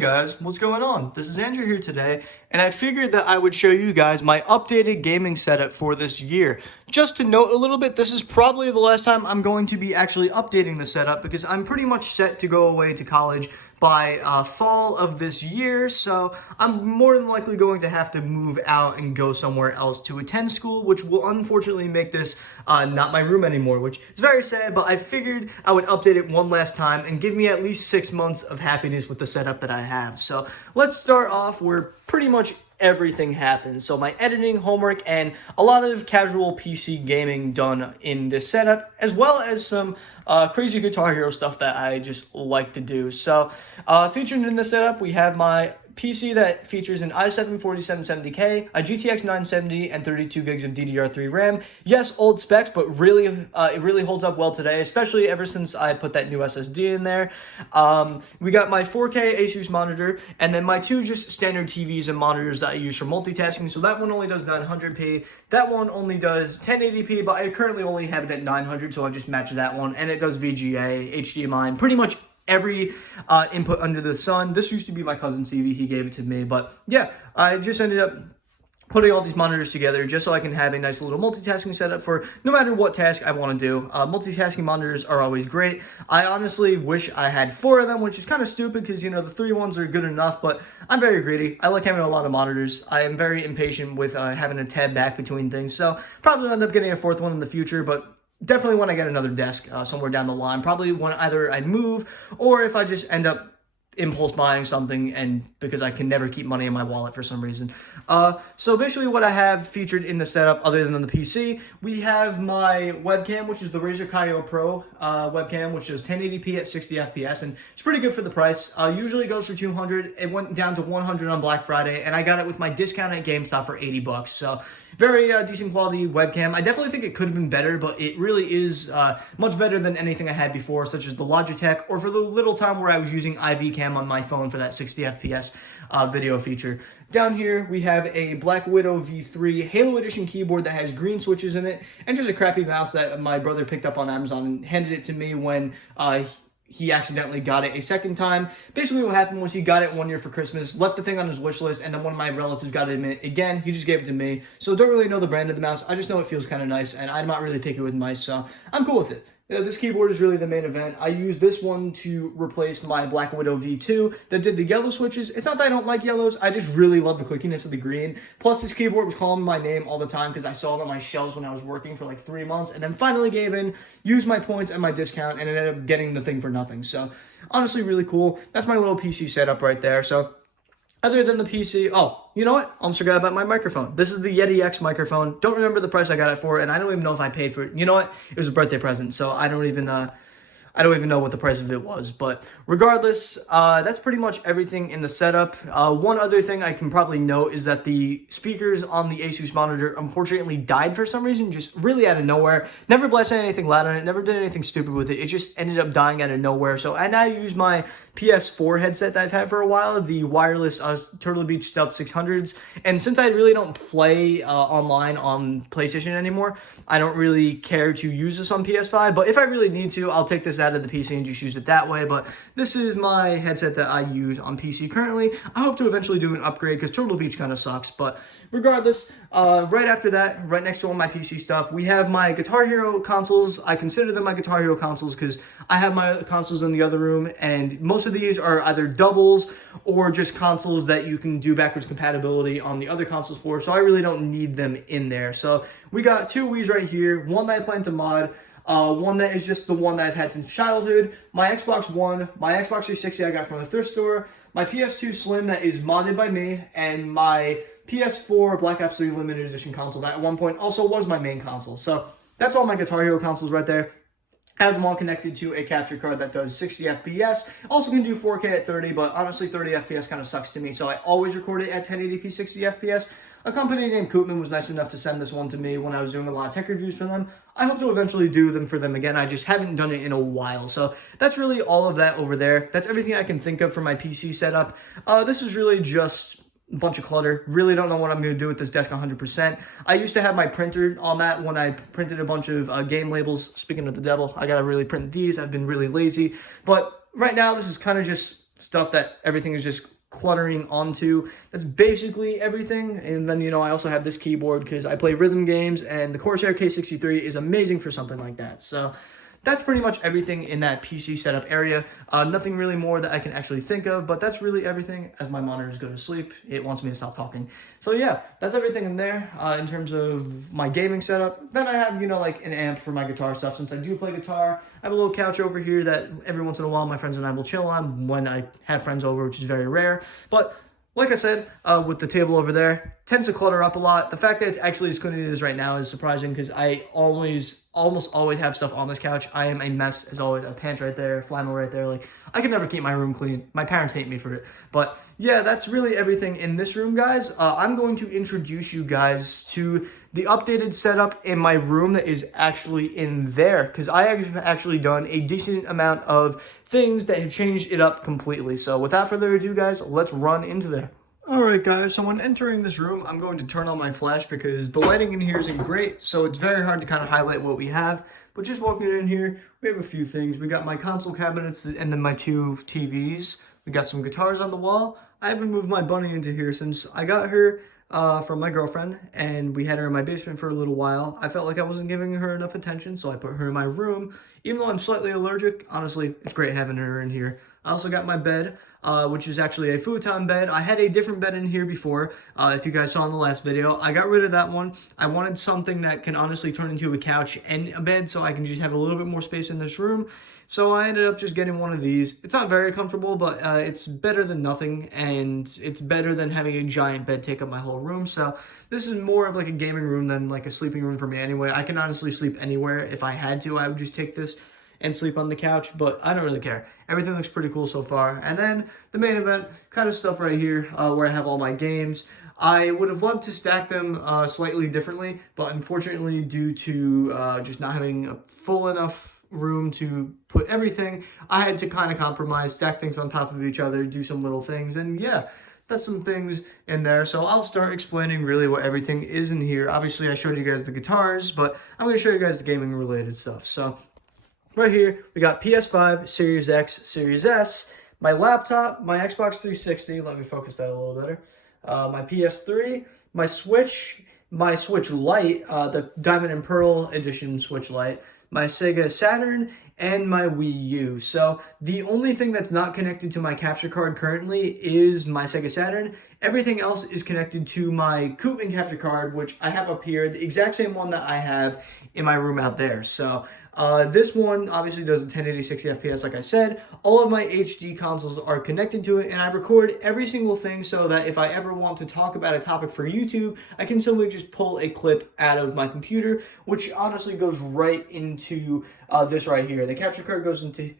guys, what's going on? This is Andrew here today, and I figured that I would show you guys my updated gaming setup for this year. Just to note a little bit, this is probably the last time I'm going to be actually updating the setup because I'm pretty much set to go away to college by fall of this year, so I'm more than likely going to have to move out and go somewhere else to attend school, which will unfortunately make this not my room anymore, which is very sad, but I figured I would update it one last time and give me at least 6 months of happiness with the setup that I have. So let's start off where pretty much everything happens. So my editing, homework, and a lot of casual PC gaming done in this setup, as well as some crazy Guitar Hero stuff that I just like to do. So featured in this setup, we have my PC that features an i7-4770K, a GTX 970, and 32 gigs of DDR3 RAM. Yes, old specs, but really, it really holds up well today, especially ever since I put that new SSD in there. We got my 4K Asus monitor, and then my two just standard TVs and monitors that I use for multitasking. So that one only does 900p, that one only does 1080p, but I currently only have it at 900, so I just match that one, and it does VGA, HDMI, and pretty much every input under the sun. This used to be my cousin's TV. He gave it to me. But yeah, I just ended up putting all these monitors together just so I can have a nice little multitasking setup for no matter what task I want to do. Multitasking monitors are always great. I honestly wish I had 4 of them, which is kind of stupid because, you know, the 3 ones are good enough, but I'm very greedy. I like having a lot of monitors. I am very impatient with having to tab back between things, so probably end up getting a 4th one in the future, but definitely when I get another desk somewhere down the line, probably when either I move or if I just end up impulse buying something and because I can never keep money in my wallet for some reason. So basically what I have featured in the setup other than on the PC, we have my webcam, which is the Razer Kaio Pro webcam, which is 1080p at 60 FPS, and it's pretty good for the price. Usually it goes for $200. It went down to $100 on Black Friday, and I got it with my discount at GameStop for $80. So very decent quality webcam. I definitely think it could have been better, but it really is much better than anything I had before, such as the Logitech, or for the little time where I was using IV Cam on my phone for that 60 FPS video feature. Down here, we have a Black Widow V3 Halo Edition keyboard that has green switches in it, and just a crappy mouse that my brother picked up on Amazon and handed it to me when he accidentally got it a second time. Basically what happened was he got it one year for Christmas, left the thing on his wish list, and then one of my relatives got it again. He just gave it to me. So don't really know the brand of the mouse. I just know it feels kind of nice, and I'm not really picky with mice, so I'm cool with it. This keyboard is really the main event. I use this one to replace my Black Widow V2 that did the yellow switches. It's not that I don't like yellows, I just really love the clickiness of the green. Plus, this keyboard was calling my name all the time because I saw it on my shelves when I was working for like 3 months, and then finally gave in, used my points and my discount, and ended up getting the thing for nothing. So, honestly, really cool. That's my little PC setup right there. So, other than the PC, oh, you know what? I almost forgot about my microphone. This is the Yeti X microphone. Don't remember the price I got it for, and I don't even know if I paid for it. You know what? It was a birthday present, so I don't even know what the price of it was. But regardless, that's pretty much everything in the setup. One other thing I can probably note is that the speakers on the Asus monitor unfortunately died for some reason, just really out of nowhere. Never blasted anything loud on it, never did anything stupid with it. It just ended up dying out of nowhere. So I now use my PS4 headset that I've had for a while, the wireless Turtle Beach Stealth 600s. And since I really don't play online on PlayStation anymore, I don't really care to use this on PS5. But if I really need to, I'll take this out of the PC and just use it that way. But this is my headset that I use on PC currently. I hope to eventually do an upgrade because Turtle Beach kind of sucks. But regardless, right after that, right next to all my PC stuff, we have my Guitar Hero consoles. I consider them my Guitar Hero consoles because I have my consoles in the other room, and most of these are either doubles or just consoles that you can do backwards compatibility on the other consoles for, so I really don't need them in there. So we got 2 Wii's right here, one that I plan to mod, one that is just the one that I've had since childhood, my Xbox One, my Xbox 360 I got from the thrift store, my PS2 Slim that is modded by me, and my PS4 Black Ops 3 Limited Edition console that at one point also was my main console. So that's all my Guitar Hero consoles right there. I have them all connected to a capture card that does 60 FPS. Also can do 4K at 30, but honestly 30 FPS kind of sucks to me, so I always record it at 1080p 60 FPS. A company named Koopman was nice enough to send this one to me when I was doing a lot of tech reviews for them. I hope to eventually do them for them again. I just haven't done it in a while. So that's really all of that over there. That's everything I can think of for my PC setup. This is really just a bunch of clutter. Really don't know what I'm going to do with this desk 100%. I used to have my printer on that when I printed a bunch of game labels. Speaking of the devil, I got to really print these. I've been really lazy. But right now, this is kind of just stuff that everything is just cluttering onto. That's basically everything. And then, you know, I also have this keyboard because I play rhythm games, and the Corsair K63 is amazing for something like that. So that's pretty much everything in that PC setup area. Nothing really more that I can actually think of, but that's really everything. As my monitors go to sleep, it wants me to stop talking. So yeah, that's everything in there in terms of my gaming setup. Then I have, you know, like an amp for my guitar stuff. Since I do play guitar, I have a little couch over here that every once in a while my friends and I will chill on when I have friends over, which is very rare. But like I said, with the table over there, tends to clutter up a lot. The fact that it's actually as clean as it is right now is surprising because I almost always have stuff on this couch. I am a mess as always. I have pants right there, flannel right there. Like, I can never keep my room clean. My parents hate me for it. But yeah, that's really everything in this room, guys. I'm going to introduce you guys to the updated setup in my room that is actually in there, because I have actually done a decent amount of things that have changed it up completely. So without further ado, guys, let's run into there. Alright guys, so when entering this room, I'm going to turn on my flash because the lighting in here isn't great, so it's very hard to kind of highlight what we have. But just walking in here, we have a few things. We got my console cabinets and then my two TVs. We got some guitars on the wall. I haven't moved my bunny into here since I got her from my girlfriend, and we had her in my basement for a little while. I felt like I wasn't giving her enough attention, so I put her in my room. Even though I'm slightly allergic, honestly, it's great having her in here. I also got my bed, which is actually a futon bed. I had a different bed in here before, if you guys saw in the last video. I got rid of that one. I wanted something that can honestly turn into a couch and a bed, so I can just have a little bit more space in this room. So I ended up just getting one of these. It's not very comfortable, but it's better than nothing, and it's better than having a giant bed take up my whole room. So this is more of like a gaming room than like a sleeping room for me anyway. I can honestly sleep anywhere. If I had to, I would just take this and sleep on the couch, but I don't really care. Everything looks pretty cool so far. And then the main event kind of stuff right here, where I have all my games. I would have loved to stack them slightly differently, but unfortunately, due to just not having a full enough room to put everything, I had to kind of compromise, stack things on top of each other, do some little things, and yeah, that's some things in there. So I'll start explaining really what everything is in here. Obviously, I showed you guys the guitars, but I'm going to show you guys the gaming related stuff. So right here, we got PS5, Series X, Series S, my laptop, my Xbox 360, let me focus that a little better, my PS3, my Switch Lite, the Diamond and Pearl Edition Switch Lite, my Sega Saturn, and my Wii U. So the only thing that's not connected to my capture card currently is my Sega Saturn. Everything else is connected to my Koopman capture card, which I have up here, the exact same one that I have in my room out there. So this one obviously does 1080 60 FPS, like I said. All of my HD consoles are connected to it, and I record every single thing so that if I ever want to talk about a topic for YouTube, I can simply just pull a clip out of my computer, which honestly goes right into this right here. The capture card goes into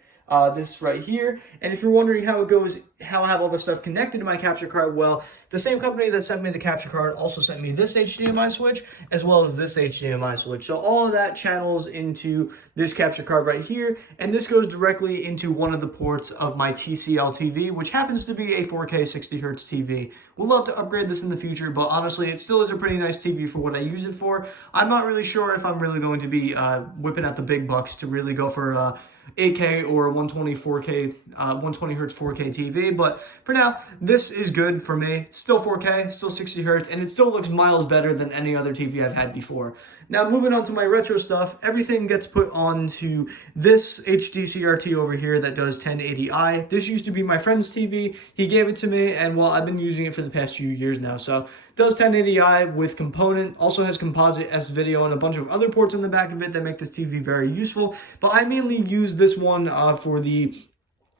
this right here. And if you're wondering how it goes, how I have all this stuff connected to my capture card, well, the same company that sent me the capture card also sent me this HDMI switch as well as this HDMI switch. So all of that channels into this capture card right here, and this goes directly into one of the ports of my TCL TV, which happens to be a 4K 60 Hz TV. We'll love to upgrade this in the future, but honestly, it still is a pretty nice TV for what I use it for. I'm not really sure if I'm really going to be whipping out the big bucks to really go for 8K or 120 4K, 120 Hz 4K TV, but for now, this is good for me. It's still 4K, still 60 Hz, and it still looks miles better than any other TV I've had before. Now, moving on to my retro stuff, everything gets put onto this HD CRT over here that does 1080i. This used to be my friend's TV. He gave it to me, and well, I've been using it for the past few years now. So, it does 1080i with component, also has composite S video and a bunch of other ports on the back of it that make this TV very useful. But I mainly use this one for the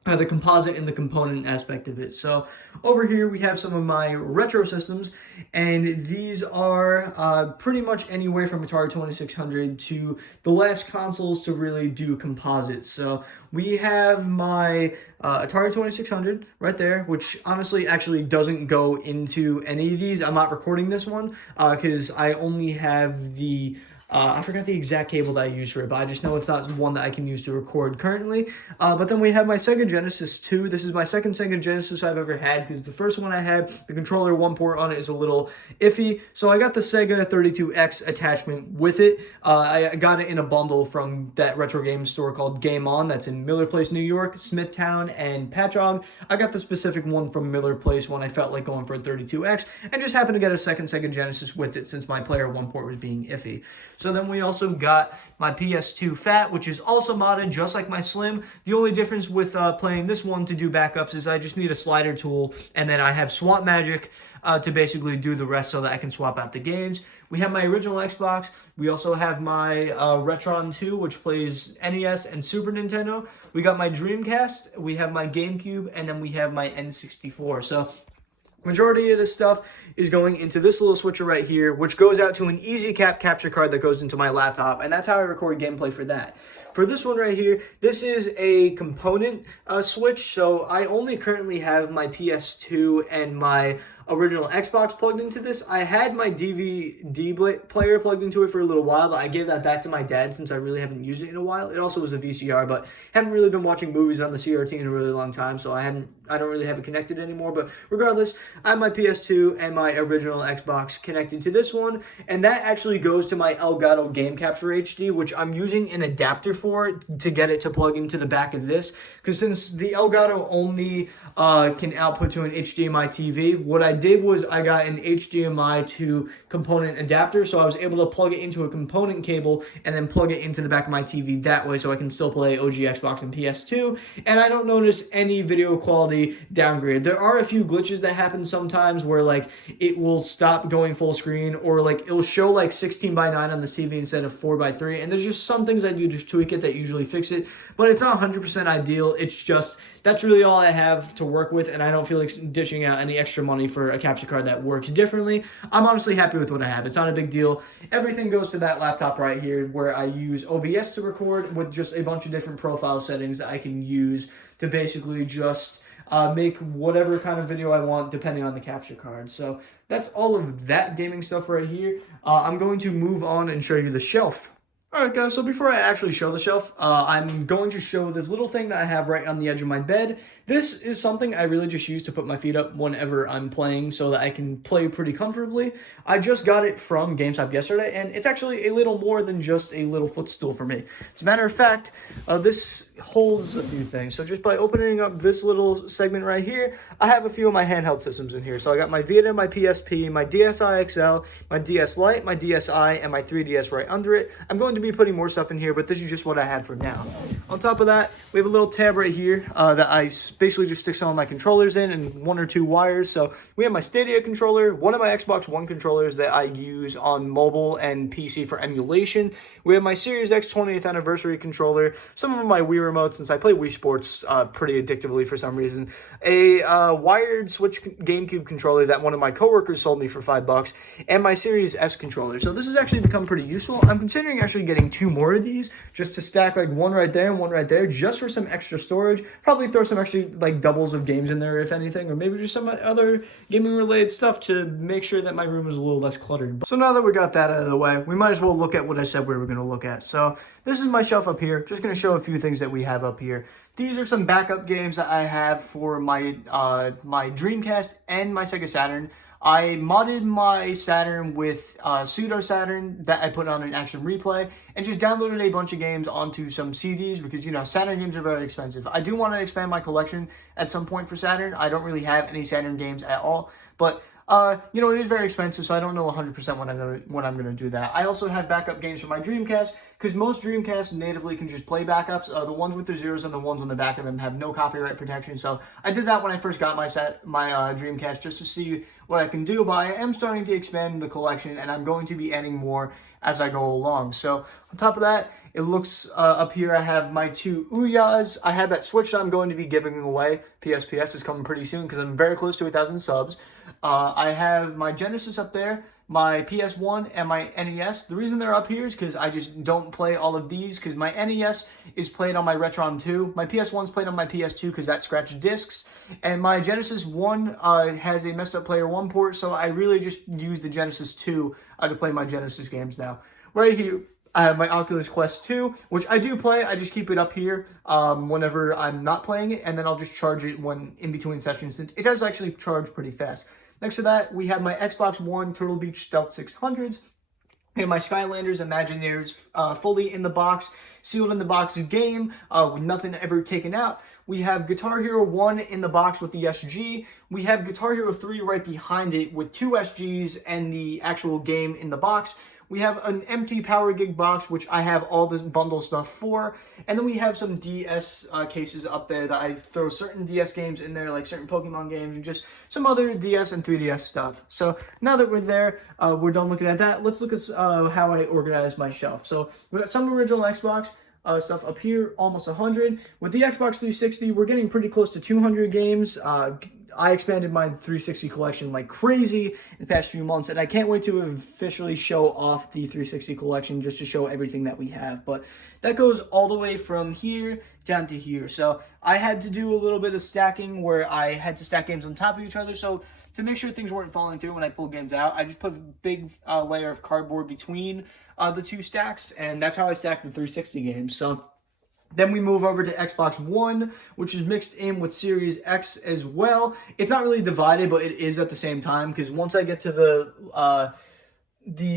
composite and the component aspect of it. So over here we have some of my retro systems, and these are pretty much anywhere from Atari 2600 to the last consoles to really do composites. So we have my Atari 2600 right there, which honestly actually doesn't go into any of these. I'm not recording this one because I only have the I forgot the exact cable that I use for it, but I just know it's not one that I can use to record currently. But then we have my Sega Genesis 2. This is my second Sega Genesis I've ever had, because the first one I had, the controller one port on it is a little iffy. So I got the Sega 32X attachment with it. I got it in a bundle from that retro game store called Game On, that's in Miller Place, New York, Smithtown, and Patchogue. I got the specific one from Miller Place when I felt like going for a 32X, and just happened to get a second Sega Genesis with it since my player one port was being iffy. So then we also got my PS2 Fat, which is also modded just like my Slim. The only difference with playing this one to do backups is I just need a slider tool, and then I have Swap Magic to basically do the rest so that I can swap out the games. We have my original Xbox. We also have my Retron 2, which plays NES and Super Nintendo. We got my Dreamcast. We have my GameCube, and then we have my N64. So majority of this stuff is going into this little switcher right here, which goes out to an easy capture card that goes into my laptop, and that's how I record gameplay for that. For this one right here, this is a component switch, so I only currently have my PS2 and my original Xbox plugged into this. I had my DVD player plugged into it for a little while, but I gave that back to my dad since I really haven't used it in a while. It also was a VCR, but haven't really been watching movies on the CRT in a really long time, so I don't really have it connected anymore. But regardless, I have my PS2 and my original Xbox connected to this one, and that actually goes to my Elgato Game Capture HD, which I'm using an adapter for to get it to plug into the back of this, because since the Elgato only can output to an HDMI TV, what I did was I got an HDMI to component adapter, so I was able to plug it into a component cable and then plug it into the back of my TV that way, so I can still play OG Xbox and PS2, and I don't notice any video quality downgrade. There are a few glitches that happen sometimes where like it will stop going full screen, or like it'll show like 16:9 on this TV instead of 4:3, and there's just some things I do to tweak it that usually fix it, but it's not 100% ideal. It's just, that's really all I have to work with, and I don't feel like dishing out any extra money for a capture card that works differently. I'm honestly happy with what I have. It's not a big deal. Everything goes to that laptop right here, where I use OBS to record with just a bunch of different profile settings that I can use to basically just make whatever kind of video I want depending on the capture card. So that's all of that gaming stuff right here. I'm going to move on and show you the shelf. Alright guys, so before I actually show the shelf, I'm going to show this little thing that I have right on the edge of my bed. This is something I really just use to put my feet up whenever I'm playing so that I can play pretty comfortably. I just got it from GameStop yesterday, and it's actually a little more than just a little footstool for me. As a matter of fact, this holds a few things. So just by opening up this little segment right here, I have a few of my handheld systems in here. So I got my Vita, my PSP, my DSi XL, my DS Lite, my DSi, and my 3DS right under it. I'm going to be putting more stuff in here, but this is just what I have for now. On top of that, we have a little tab right here that I basically just stick some of my controllers in and one or two wires. So we have my Stadia controller, one of my Xbox One controllers that I use on mobile and PC for emulation. We have my Series X 20th anniversary controller, some of my Wii remotes, since I play Wii Sports pretty addictively for some reason, a wired Switch GameCube controller that one of my coworkers sold me for $5, and my Series S controller. So this has actually become pretty useful. I'm considering actually getting 2 more of these just to stack like one right there and one right there just for some extra storage. Probably throw some extra like doubles of games in there if anything, or maybe just some other gaming related stuff to make sure that my room is a little less cluttered. So now that we got that out of the way, we might as well look at what I said we were going to look at. So this is my shelf up here. Just going to show a few things that we have up here. These are some backup games that I have for my my Dreamcast and my Sega Saturn. I modded my Saturn with pseudo Saturn that I put on an Action Replay, and just downloaded a bunch of games onto some CDs because, you know, Saturn games are very expensive. I do want to expand my collection at some point for Saturn. I don't really have any Saturn games at all, but you know, it is very expensive, so I don't know 100% when I'm gonna do that. I also have backup games for my Dreamcast, because most Dreamcasts natively can just play backups. The ones with the zeros and the ones on the back of them have no copyright protection, so I did that when I first got my Dreamcast just to see what I can do, but I am starting to expand the collection, and I'm going to be adding more as I go along. So on top of that, it looks up here, I have my 2 Ouya's. I have that Switch that I'm going to be giving away. PSPS is coming pretty soon because I'm very close to 1,000 subs. I have my Genesis up there, my PS1, and my NES. The reason they're up here is because I just don't play all of these, because my NES is played on my Retron 2. My PS1 is played on my PS2 because that scratched discs. And my Genesis 1 has a messed up Player 1 port, so I really just use the Genesis 2 to play my Genesis games now. right here, I have my Oculus Quest 2, which I do play. I just keep it up here whenever I'm not playing it, and then I'll just charge it when in between sessions. It does actually charge pretty fast. Next to that, we have my Xbox One Turtle Beach Stealth 600s. And my Skylanders Imagineers fully in the box, sealed in the box game, with nothing ever taken out. We have Guitar Hero 1 in the box with the SG. We have Guitar Hero 3 right behind it with 2 SGs and the actual game in the box. We have an empty Power Gig box, which I have all the bundle stuff for. And then we have some DS cases up there that I throw certain DS games in there, like certain Pokemon games and just some other DS and 3DS stuff. So now that we're there, we're done looking at that. Let's look at how I organize my shelf. So we got some original Xbox stuff up here, almost 100. With the Xbox 360, we're getting pretty close to 200 games. I expanded my 360 collection like crazy in the past few months, and I can't wait to officially show off the 360 collection just to show everything that we have. But that goes all the way from here down to here. So I had to do a little bit of stacking where I had to stack games on top of each other. So to make sure things weren't falling through when I pulled games out, I just put a big layer of cardboard between the two stacks, and that's how I stacked the 360 games. So then we move over to Xbox One, which is mixed in with Series X as well. It's not really divided, but it is at the same time, because once I get to the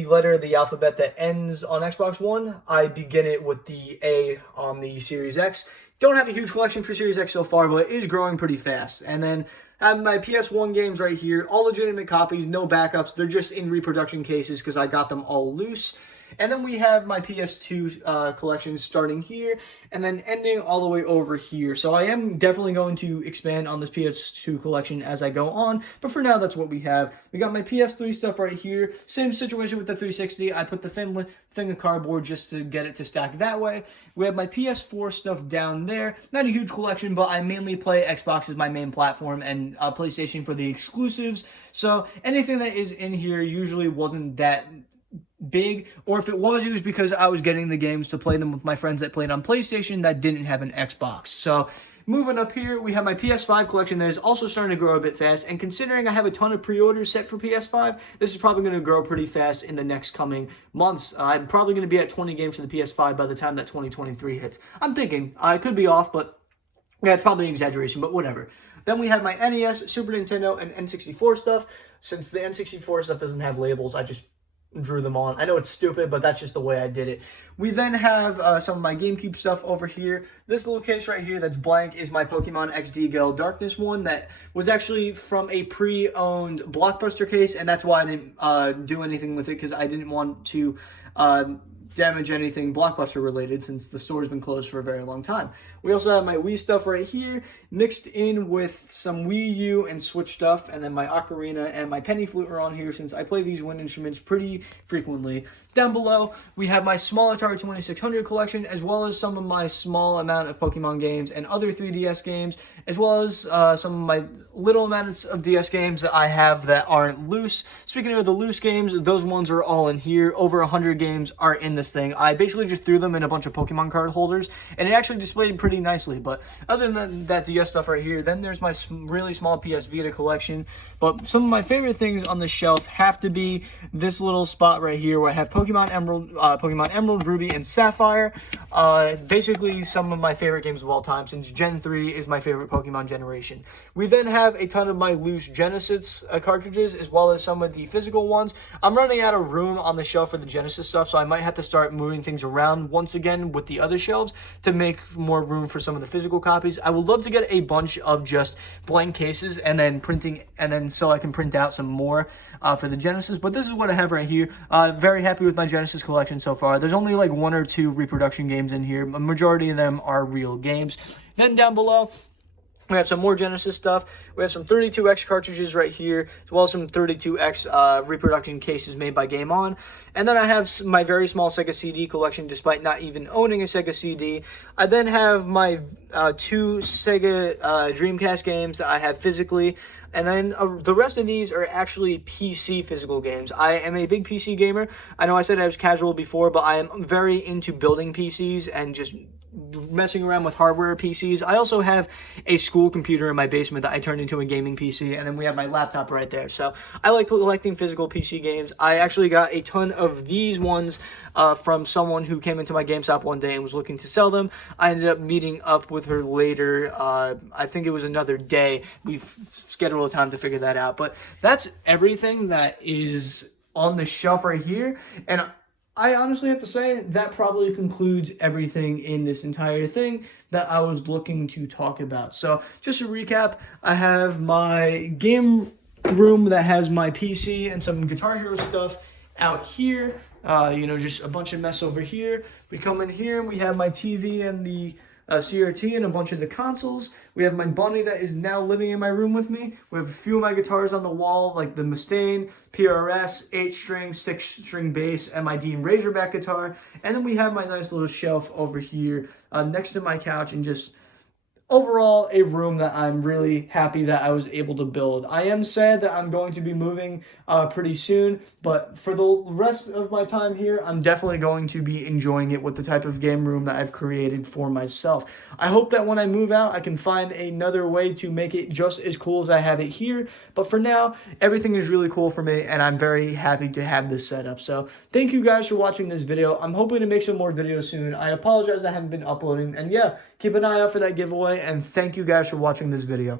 letter of the alphabet that ends on Xbox One, I begin it with the A on the Series X. Don't have a huge collection for Series X so far, but it is growing pretty fast. And then I have my PS1 games right here, all legitimate copies, no backups. They're just in reproduction cases because I got them all loose. And then we have my PS2 collection starting here and then ending all the way over here. So I am definitely going to expand on this PS2 collection as I go on. But for now, that's what we have. We got my PS3 stuff right here. Same situation with the 360. I put the thin thing of cardboard just to get it to stack that way. We have my PS4 stuff down there. Not a huge collection, but I mainly play Xbox as my main platform and PlayStation for the exclusives. So anything that is in here usually wasn't that big, or if it was because I was getting the games to play them with my friends that played on PlayStation that didn't have an Xbox. So moving up here, we have my PS5 collection that is also starting to grow a bit fast, and considering I have a ton of pre-orders set for PS5, this is probably going to grow pretty fast in the next coming months. I'm probably going to be at 20 games for the PS5 by the time that 2023 hits. I'm thinking. I could be off, but yeah, it's probably an exaggeration, but whatever. Then we have my NES, Super Nintendo, and N64 stuff. Since the N64 stuff doesn't have labels, I just drew them on. I know it's stupid, but that's just the way I did it. We then have some of my GameCube stuff over here. This little case right here that's blank is my Pokemon XD Gale Darkness one that was actually from a pre-owned Blockbuster case, and that's why I didn't do anything with it, because I didn't want to damage anything Blockbuster related since the store's been closed for a very long time. We also have my Wii stuff right here mixed in with some Wii U and Switch stuff, and then my ocarina and my penny flute are on here since I play these wind instruments pretty frequently. Down below, we have my small Atari 2600 collection, as well as some of my small amount of Pokemon games and other 3DS games, as well as some of my little amounts of DS games that I have that aren't loose. Speaking of the loose games, those ones are all in here. Over 100 games are in this thing. I basically just threw them in a bunch of Pokemon card holders, and it actually displayed pretty nicely. But other than that DS stuff right here, then there's my really small PS Vita collection. But some of my favorite things on the shelf have to be this little spot right here where I have Pokemon Emerald, Ruby, and Sapphire. Basically some of my favorite games of all time, since Gen 3 is my favorite Pokemon generation. We then have a ton of my loose Genesis cartridges, as well as some of the physical ones. I'm running out of room on the shelf for the Genesis stuff, so I might have to start moving things around once again with the other shelves to make more room for some of the physical copies. I would love to get a bunch of just blank cases and then printing, and then so I can print out some more for the Genesis. But this is what I have right here. Very happy with my Genesis collection so far. There's only like 1 or 2 reproduction games in here. A majority of them are real games. Then down below, we have some more Genesis stuff. We have some 32X cartridges right here, as well as some 32X reproduction cases made by Game On. And then I have my very small Sega CD collection, despite not even owning a Sega CD. I then have my 2 Sega Dreamcast games that I have physically. And then the rest of these are actually PC physical games. I am a big PC gamer. I know I said I was casual before, but I am very into building PCs and just messing around with hardware PCs. I also have a school computer in my basement that I turned into a gaming PC, and then we have my laptop right there. So I like collecting physical PC games. I actually got a ton of these ones from someone who came into my GameStop one day and was looking to sell them. I ended up meeting up with her later. I think it was another day. We've scheduled a time to figure that out. But that's everything that is on the shelf right here. And I honestly have to say that probably concludes everything in this entire thing that I was looking to talk about. So just to recap, I have my game room that has my PC and some Guitar Hero stuff out here. Just a bunch of mess over here. We come in here and we have my TV and the CRT and a bunch of the consoles. We have my bunny that is now living in my room with me. We have a few of my guitars on the wall, like the Mustaine, PRS, 8-string, 6-string bass, and my Dean Razorback guitar. And then we have my nice little shelf over here next to my couch, and just overall a room that I'm really happy that I was able to build. I am sad that I'm going to be moving pretty soon, but for the rest of my time here, I'm definitely going to be enjoying it with the type of game room that I've created for myself. I hope that when I move out, I can find another way to make it just as cool as I have it here, but for now, everything is really cool for me, and I'm very happy to have this setup. So thank you guys for watching this video. I'm hoping to make some more videos soon. I apologize I haven't been uploading, and yeah, keep an eye out for that giveaway, and thank you guys for watching this video.